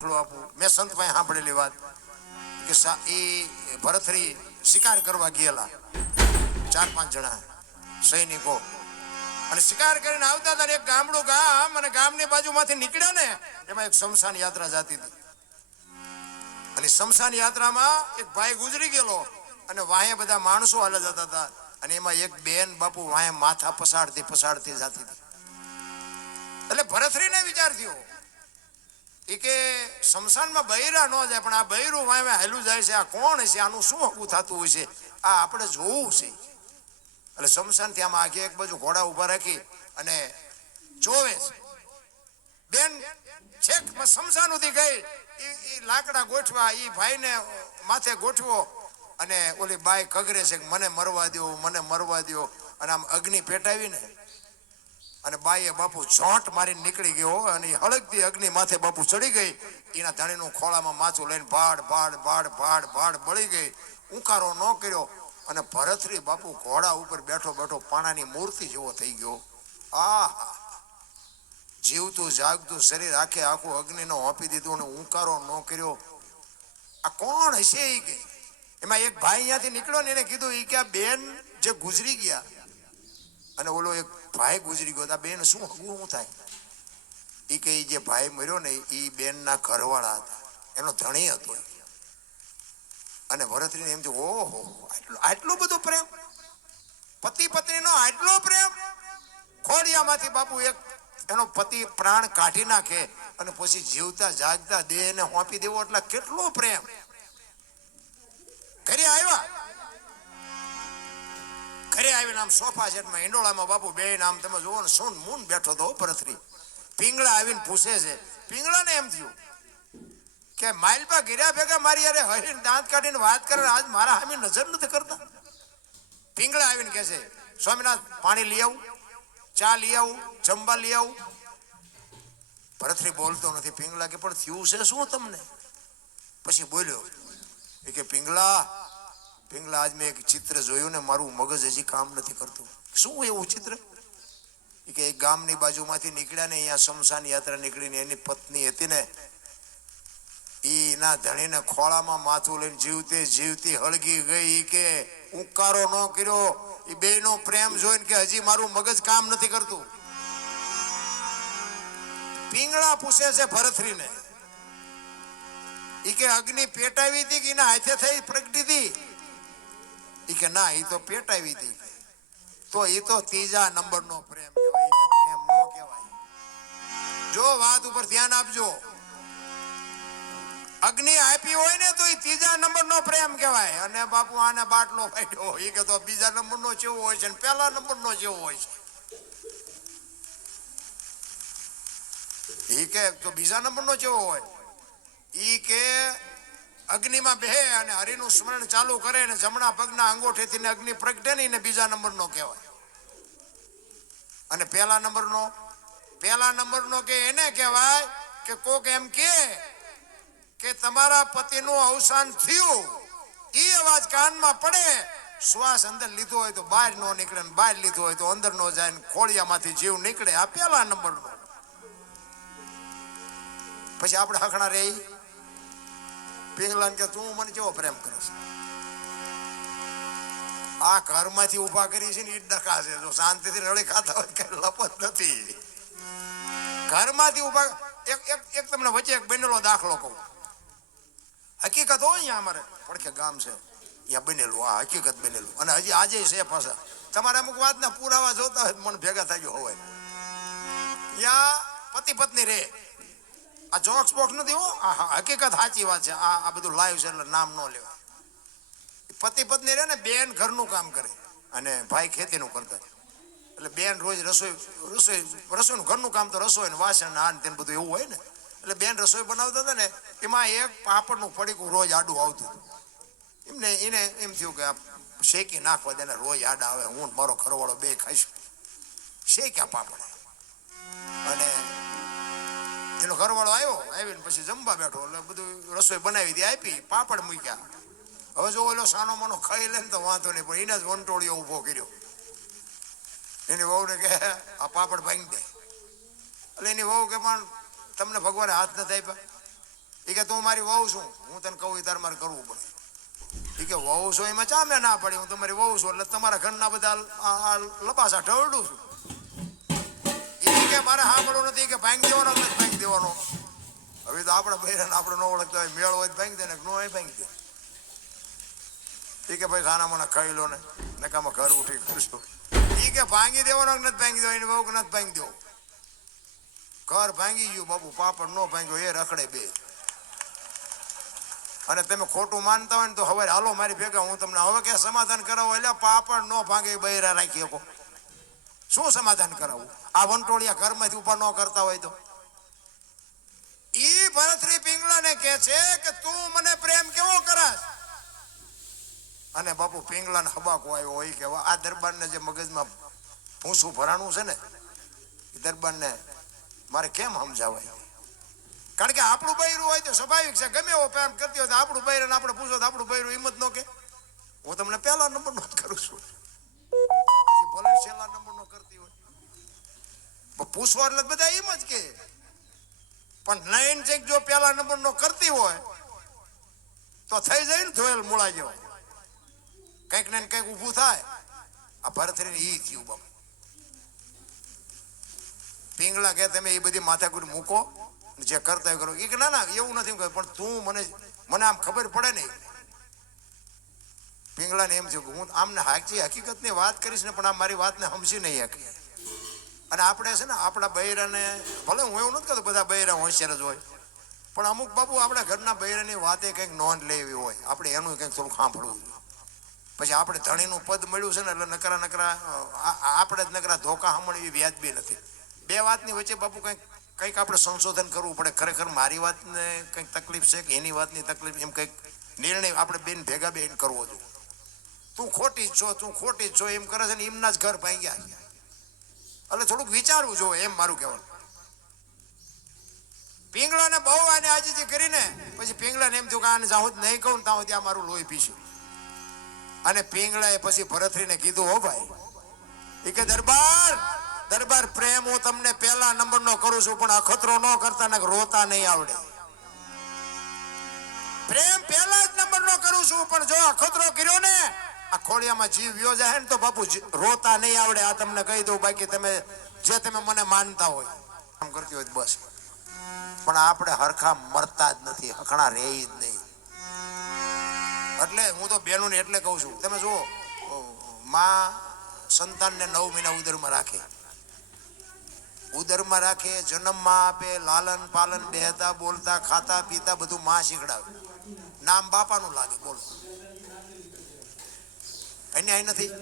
આપું મેં સંત પાસે સાંભળેલી વાત કે એ ભરથરી શિકાર કરવા ગયેલા 4-5 જણા સૈનિકો અને શિકાર કરીને આવતા હતા એક ગામડું ગામ અને ગામની બાજુમાંથી નીકળ્યા ને એમાં એક શમશાન યાત્રા જતી હતી અને શમશાન યાત્રામાં એક ભાઈ ગુજરી ગયેલો અને વાહે બધા માણસો હાલે જતા હતા અને એમાં એક બેન બાપુ વાહે માથા પસાડતી જતી હતી એટલે ભરથરીને વિચાર થયો એ કે શમશાનમાં બૈરા ન જાય પણ આ બૈરું વાવે હાલું જાય છે આ કોણ છે આનું શું હકું થતું હોય છે આ આપણે જોવું છે એટલે શમશાન થી આમાં આખી એક બાજુ ઘોડા ઉભા રાખી અને જોવે છે બેન છેક શમશાન સુધી ગઈ એ લાકડા ગોઠવા એ ભાઈને માથે ગોઠવો અને ઓલી બાઈ કગરે છે કે મને મરવા દો અને આમ અગ્નિ પેટાવીને અને બાઈએ બાપુ ઝોંટ મારીને નીકળી ગયો અને હળગતી અગ્નિ માથે બાપુ ચડી ગઈ એના ધણીનું ખોળામાં માથું લઈને ભાડ બળી ગઈ ઉકારો ન કર્યો અને ભરથરી બાપુ ઘોડા ઉપર બેઠો પાણાની મૂર્તિ જેવો થઈ ગયો જીવતું જાગતું શરીર આખું અગ્નિનો હોપી દીધું અને ઉકારો ન કર્યો આ કોણ હશે એ કે એમાં એક ભાઈ અહીંયાથી નીકળ્યો ને એને કીધું એ કે આ બેન જે ગુજરી ગયા અને ઓલો એક ભાઈ ગુજરી ગયો આ બેન શું હગું થાય એ કે જે ભાઈ મર્યો ને એ બેનના ઘરવાળા હતા એનો ધણી હતો અને ભરતરીને એમ થયું ઓહો આટલો બધો પ્રેમ પતિ પત્નીનો આટલો પ્રેમ ખોડિયામાંથી બાપુ એક એનો પતિ પ્રાણ કાઢી નાખે અને પછી જીવતા જાગતા દેહને હોંપી દેવો એટલે કેટલો પ્રેમ ઘરે આવીને આમ સોફા સેટમાં ઈંડોળામાં બાપુ બે આમ તમે જોવો ને સોન મૂન બેઠો તો ભરથરી પિંગળા આવીને પૂછે છે પિંગળાને એમ થયું કે માઇલપા ગીર્યા ભેગા મારી યારે હરીને દાંત કાઢીને વાત કરે આજ મારા સામે નજર નથી કરતા પિંગળા આવીને કહે છે સ્વામિનાથ પાણી લઈ આવું ચા લઈ આવું જમવા લઈ આવું ભરથરી બોલતો નથી પિંગળા કે પણ થયું છે શું તમને પછી બોલ્યો એ કે પિંગળા આજ મેં એક ચિત્ર જોયું ને મારું મગજ હજી કામ નથી કરતું શું એવું ચિત્ર એ કે એક ગામની બાજુમાંથી નીકળ્યા ને અહીંયા શમશાન યાત્રા નીકળીને એની પત્ની હતી ને એના ધણીને ખોળામાં માથું લઈને જીવતી હળગી ગઈ કે ઉકારો ન કર્યો એ બેનો પ્રેમ જોઈને કે હજી મારું મગજ કામ નથી કરતું પિંગળા પૂછે છે ભરથરીને એ કે અગ્નિ પેટાવી હતી કે એના હાથે થઈ પ્રગટી હતી એ કે ના એ તો પેટાવી હતી તો એ તો ત્રીજા નંબરનો પ્રેમ કહેવાય કે પ્રેમ ન કહેવાય જો વાત ઉપર ધ્યાન આપજો અગ્નિ આપી હોય ને તો એ ત્રીજા નંબરનો પ્રેમ કહેવાય અને બાપુ આને બાટલો ફાટ્યો એ કે તો બીજા નંબરનો કેવો હોય છે ને પહેલા નંબરનો કેવો હોય છે એ કે તો બીજા નંબરનો કેવો હોય ઈ કે અગ્નિમાં બેહે અને હરિનું સ્મરણ ચાલુ કરે ને જમણા પગના અંગોઠેથી અગ્નિ પ્રગટે ને બીજા નંબરનો કહેવાય અને પહેલા નંબરનો કે એને કહેવાય કે કોક એમ કે તમારા પતિનું અવસાન થયું એ અવાજ કાનમાં પડે શ્વાસ અંદર લીધો હોય તો બહાર ન નીકળે ને બહાર લીધો હોય તો અંદર ન જાય ને ખોળિયામાંથી જીવ નીકળે આ પહેલા નંબરનો પછી આપણે હખણા રહી પિંગલાને કે તું મને કેવો પ્રેમ કરે છે આ ઘરમાંથી ઉભા કરી છે ને એ ડકા છે જો શાંતિથી રળી ખાતા હોય કઈ લપત નથી ઘરમાંથી ઉભા એક તમને વચ્ચે એક બનેલો દાખલો કહું હકીકત હોય અહીંયા અમારે પડખે ગામ છે અહીંયા બનેલું આ હકીકત બનેલું અને હજી આજે છે પાછા તમારે અમુક વાતના પુરાવા જોતા હોય મને ભેગા થઈ ગયો હોય ત્યાં પતિ પત્ની રે આ જોક્સ બોક્સ નથી હો હકીકત સાચી વાત છે આ બધું લાઈવ છે એટલે નામ ન લેવાય પતિ પત્ની રહે ને બેન ઘરનું કામ કરે અને ભાઈ ખેતીનું કરતા એટલે બેન રોજ રસોઈનું ઘરનું કામ તો રસોઈ ને વાસણ નાન તેને બધું એવું હોય ને એટલે બેન રસોઈ બનાવતા હતા ને એમાં એક પાપડનું પડીકું રોજ આડું આવતું એને એમ થયું કે આ શેકી નાખવા દે રોજ આડા આવે હું મારો ઘરવાળો બે ખાઈશું શેક્યા પાપડ અને એનો ઘરવાળો આવીને પછી જમવા બેઠો એટલે બધું રસોઈ બનાવી દે આપી પાપડ મૂક્યા હવે જો ઓલો સાનો માનો ખાઈ લે ને તો વાંધો નહીં પણ એને જ વંટોળીઓ ઊભો કર્યો એની વહુને કે આ પાપડ ભાંગી દે એટલે એની વહુ કે પણ તમને ભગવાને હાથ નથી આપ્યા એ કે તું મારી વહુ છું, હું તને કહું તારે મારે કરવું પડે. એ કે વહુ છો એમાં ચા મેં ના પડી, હું તમારી વહુ છું એટલે તમારા ઘરના બધા લપાસા ઢળડું છું. એ કે મારે સાંભળવું નથી, કે ભાંગી દેવાનો નથી ભાંગી દેવાનો. હવે તો આપણે બહેરાને આપણે ન ઓળખતા હોય, મેળ હોય તો ભાંગી દે ને ન હોય ભાંગી દે. એ કે ભાઈ ખાના મને ખાઈ લો ને નકામાં ઘર ઉઠી કરશો. એ કે ભાંગી દેવાનો નથી ભાંગી દેવો, એની બહુ નથી ભાંગી દેવો. ઘર ભાંગી ગયું બાપુ, પાપડ ન ભાંગ્યો એ રખડે બે. અને તમે ખોટું માનતા હોય ને તો હવે હાલો મારી ભેગા, હું તમને હવે કે સમાધાન કરાવો. એટલે પાપડ ન ભાંગે બૈરા રાખી શકો. શું સમાધાન કરાવવું? આ વંટોળિયા ઘરમાંથી ઉપર ન કરતા હોય તો. ઈ ભરતરી પિંગલાને કે છે કે તું મને પ્રેમ કેવો કરાશ? અને બાપુ પિંગલાને હબાકો આવ્યો હોય કે આ દરબારને જે મગજમાં ભૂસું ભરાણું છે ને, એ દરબારને મારે કેમ સમજાવાય? કારણ કે આપણું બૈરું હોય તો સ્વાભાવિક છે, ગમે એવો પ્રેમ કરતી હોય તો આપણું બૈરાને આપણે પૂછો તો આપણું બૈરું હિંમત ન કે હું તમને પહેલા નંબરનો જ કરું છું, પછી ભલે છેલ્લા નંબરનો કરતી હોય પૂછવા એટલે બધા એમ જ કે. પણ નયન ચેક જો પહેલા નંબરનો કરતી હોય તો થઈ જાય ને ધોયેલ મૂળા જેવો, કંઈક ને કંઈક ઊભું થાય. આ ભરતરીને ઈ થયું બાપુ. પિંગલા કે તમે એ બધી માથાકૂટ મૂકો, જે કરતા કરો. એ કે ના ના એવું નથી, પણ તું મને આમ ખબર પડે નહીં. પિંગલાને એમ થયું કે હું આમને સાચી હકીકતની વાત કરીશ ને, પણ આ મારી વાતને સમજી નહીં શકે. અને આપણે છે ને આપણા બૈરાને, ભલે હું એવું નથી કહેતો બધા બૈરા હોશિયાર જ હોય, પણ અમુક બાપુ આપણા ઘરના બૈરાની વાતે કંઈક નોંધ લેવી હોય, આપણે એનું કંઈક થોડું સાંભળવું. પછી આપણે ધણીનું પદ મળ્યું છે ને એટલે નકરા આપણે જ નકરા ધોકા સાંભળવી વ્યાજબી નથી. બે વાતની વચ્ચે બાપુ કંઈક આપણે સંશોધન કરવું પડે. ખરેખર મારી વાતને કંઈક તકલીફ છે કે એની વાતની તકલીફ, એમ કંઈક નિર્ણય આપણે બેન ભેગા બેન કરવો જોઈએ. તું ખોટી જ છો, તું ખોટી જ છો એમ કરે છે ને એમના જ ઘર ભાંગ્યા. એટલે થોડુંક વિચારવું જોઈએ એમ મારું કહેવાનું. પિંગળાને બહુ આને આજીજી કરીને પછી પિંગળાને એમ થયું કે આને જાઉં જ નહીં કહું ત્યાં ત્યાં મારું લોહી પીશું. અને પિંગળાએ પછી ભરતરીને કીધું, હો ભાઈ, એ કે દરબાર પ્રેમ હું તમને પહેલા નંબરનો કરું છું, પણ અખતરો ન કરતા ને રોતા નહીં આવડે. પ્રેમ પહેલા જ નંબરનો કરું છું, પણ જો અખતરો કર્યો ને આ ખોડિયામાં જીવ વ્યો જાય ને તો બાપુ રોતા નહીં આવડે. આ તમને કહી દઉં. બાકી તમે મને માનતા હોય આમ કરતી હોય બસ, પણ આપણે હરખા મરતા જ નથી, હખણા રહે જ નહીં. એટલે હું તો બહેનોને એટલે કહું છું, તમે જુઓ માં સંતાનને 9 મહિના ઉદરમાં રાખે, જન્મમાં આપે, લાલન પાલન, બેહતા બોલતા ખાતા પીતા બધું માં શીખડાવે. નામ બાપાનું લાગે, બોલો અન્યાય નથી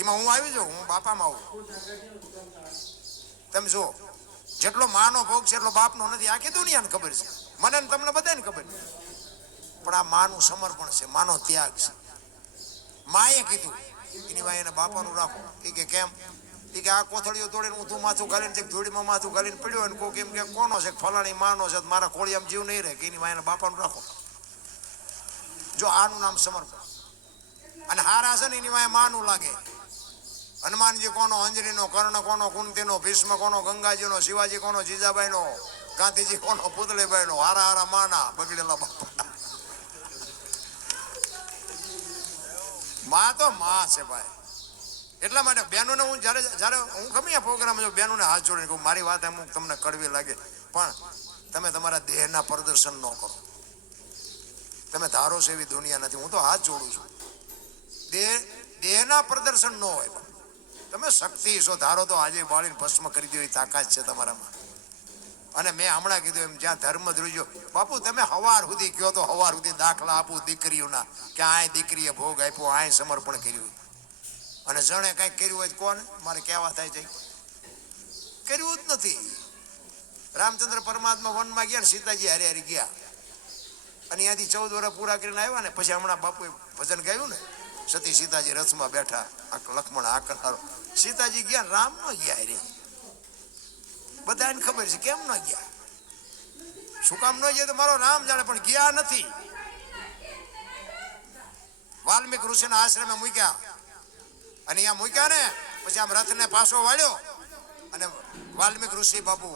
એમાં. હું આવી જાઉં, હું બાપામાં આવું. તમે જુઓ જેટલો માનો ભોગ છે એટલો બાપનો નથી. આખી દુનિયાને ખબર છે, મને તમને બધાને ખબર છે. પણ આ માનું સમર્પણ છે, માનો ત્યાગ છે. માએ કીધું એની વાય એને બાપાનું રાખો. એ કે કેમ? એ કે આ કોથળીઓ તોડીને ઊંધું માથું ઘાલીને છે, ધૂળીમાં માથું ઘાલીને પડ્યો હોય કોઈ કેમ કે કોનો છે, ફલાણી માનો છે, મારા ખોળિયામાં જીવ નહીં રહે, કે એની વાય એને બાપાનું રાખો. જો આનું નામ સમર્પણ. અને હારા છે ને એની વાય માનું લાગે. હનુમાનજી કોનો, અંજનીનો, કર્ણ કોનો, કુંતીનો, ભીષ્મ કોનો, ગંગાજીનો, શિવાજી કોનો, જીજાબાઈનો, ગાંધીજી કોનો, પુતળીબાઈનો. હારા માના બગડેલા બાપા. માં તો માં છે ભાઈ. એટલા માટે બહેનોને હું જ્યારે હું ગમે આ પ્રોગ્રામ જો બહેનોને હાથ જોડીને કહું, મારી વાત અમુક તમને કડવી લાગે, પણ તમે તમારા દેહના પ્રદર્શન ન કરો. તમે ધારો છો એવી દુનિયા નથી. હું તો હાથ જોડું છું. દેહના પ્રદર્શન ન હોય. તમે શક્તિ છો, ધારો તો આજે બાળીને ભસ્મ કરી દો એ તાકાત છે તમારામાં. અને મેં હમણાં કીધું એમ, જ્યાં ધર્મ ધ્રુજો બાપુ, તમે હવાર સુધી કહો તો હવાર સુધી દાખલા આપું દીકરીઓના, કે આ દીકરીએ ભોગ આપ્યો, આ સમર્પણ કર્યું. અને જણે કંઈક કર્યું હોય કોને મારે કહેવા થાય છે, કર્યું જ નથી. રામચંદ્ર પરમાત્મા વનમાં ગયા ને સીતાજી હારે હારી ગયા, અને ત્યાંથી 14 વર્ષ પૂરા કરીને આવ્યા ને પછી હમણાં બાપુએ ભજન ગાયું ને, સતી સીતાજી રથમાં બેઠા, લક્ષ્મણ આકર, સીતાજી ગયા, રામ ન ગયા રે. બધાને ખબર છે કેમ ન ગયા, શું કામ ન ગયા તો મારો રામ જાણે, પણ ગયા નથી. વાલ્મીક ઋષિના આશ્રમે મૂક્યા, અને અહીંયા મૂક્યા ને પછી આમ રથને પાછો વાળ્યો, અને વાલ્મીક ઋષિ બાપુ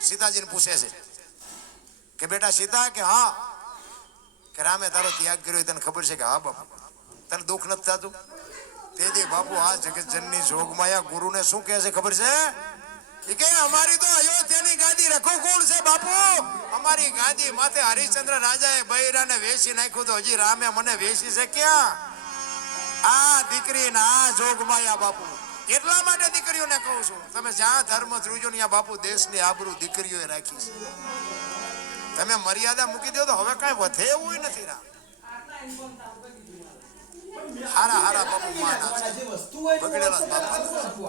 સીતાજીને પૂછે છે કે બેટા સીતા કે હા, કે રામે તારો ત્યાગ કર્યો તને ખબર છે કે હા બાપુ, તને દુઃખ નથી થતું? તેથી બાપુ આ જગત જનની જોગમાયા ગુરુને શું કહે છે ખબર છે? એ કે અમારી તો અયોધ્યાની ગાદી રખો કોણ છે બાપુ? અમારી ગાદી માથે હરિશ્ચંદ્ર રાજાએ બૈરાને વેચી નાખ્યું, તો હજી રામે મને વેચી છે ક્યાં? આ દીકરી ના આ જોગમાયા બાપુ. એટલા માટે દીકરીઓને કહું છું, તમે જ્યાં ધર્મ ધ્રુજો ત્યાં બાપુ દેશની આબરૂ દીકરીઓએ રાખી છે. તમે મર્યાદા મૂકી દો તો હવે કઈ વધે એવું નથી. રામ હારા હારા બાપુ માના બગડેલા બાપુ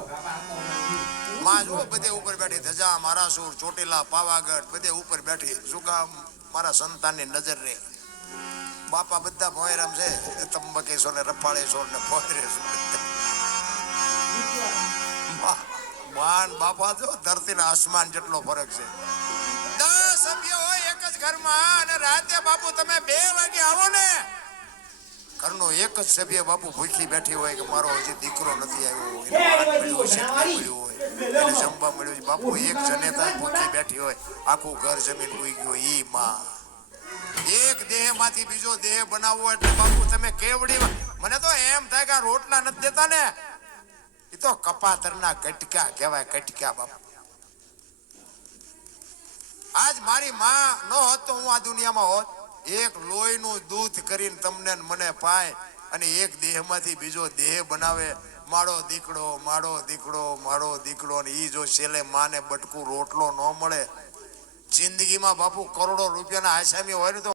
માં જો બધે ઉપર બેઠી, ધજા મારાસુર ચોટીલા પાવાગઢ બધે ઉપર બેઠી. શું કામ? મારા સંતાનની નજર રે. બાપા બધા ભોયરામ છે, તંબકેશ્વર ને રફાળેશ્વર ને ભોયરેશ્વર. માન બાપા જો ધરતી ના આસમાન જેટલો ફરક છે. 10 સભ્યો હોય એક જ ઘરમાં, અને રાતે બાપુ તમે 2 વાગે આવો ને, ઘરનો એક જ સભ્ય બાપુ ભૂખી બેઠી હોય કે મારો હજી દીકરો નથી આવ્યો, એને જમવા મળ્યું છે. બાપુ એક જનેતા ભૂખી બેઠી હોય, આખું ઘર જમીન ઉઈ ગયું. ઈ માં એક દેહ માંથી બીજો દેહ બનાવવો એટલે બાપુ તમે કેવડી. મને તો એમ થાય કે આ રોટલા નથી દેતા ને, એ તો કપાતરના કટકા કહેવાય, કટકા બાપુ. આજ મારી માં નો હોત તો હું આ દુનિયામાં હોત. એક લોહીનું દૂધ કરીને તમને મને પાય, અને એક દેહમાંથી બીજો દેહ બનાવે. મારો દીકડો મારો દીકડો મારો દીકડો, અને ઈ જો છેલ્લે માને બટકું રોટલો ન મળે જિંદગીમાં બાપુ, કરોડો રૂપિયાના આસામી હોય ને તો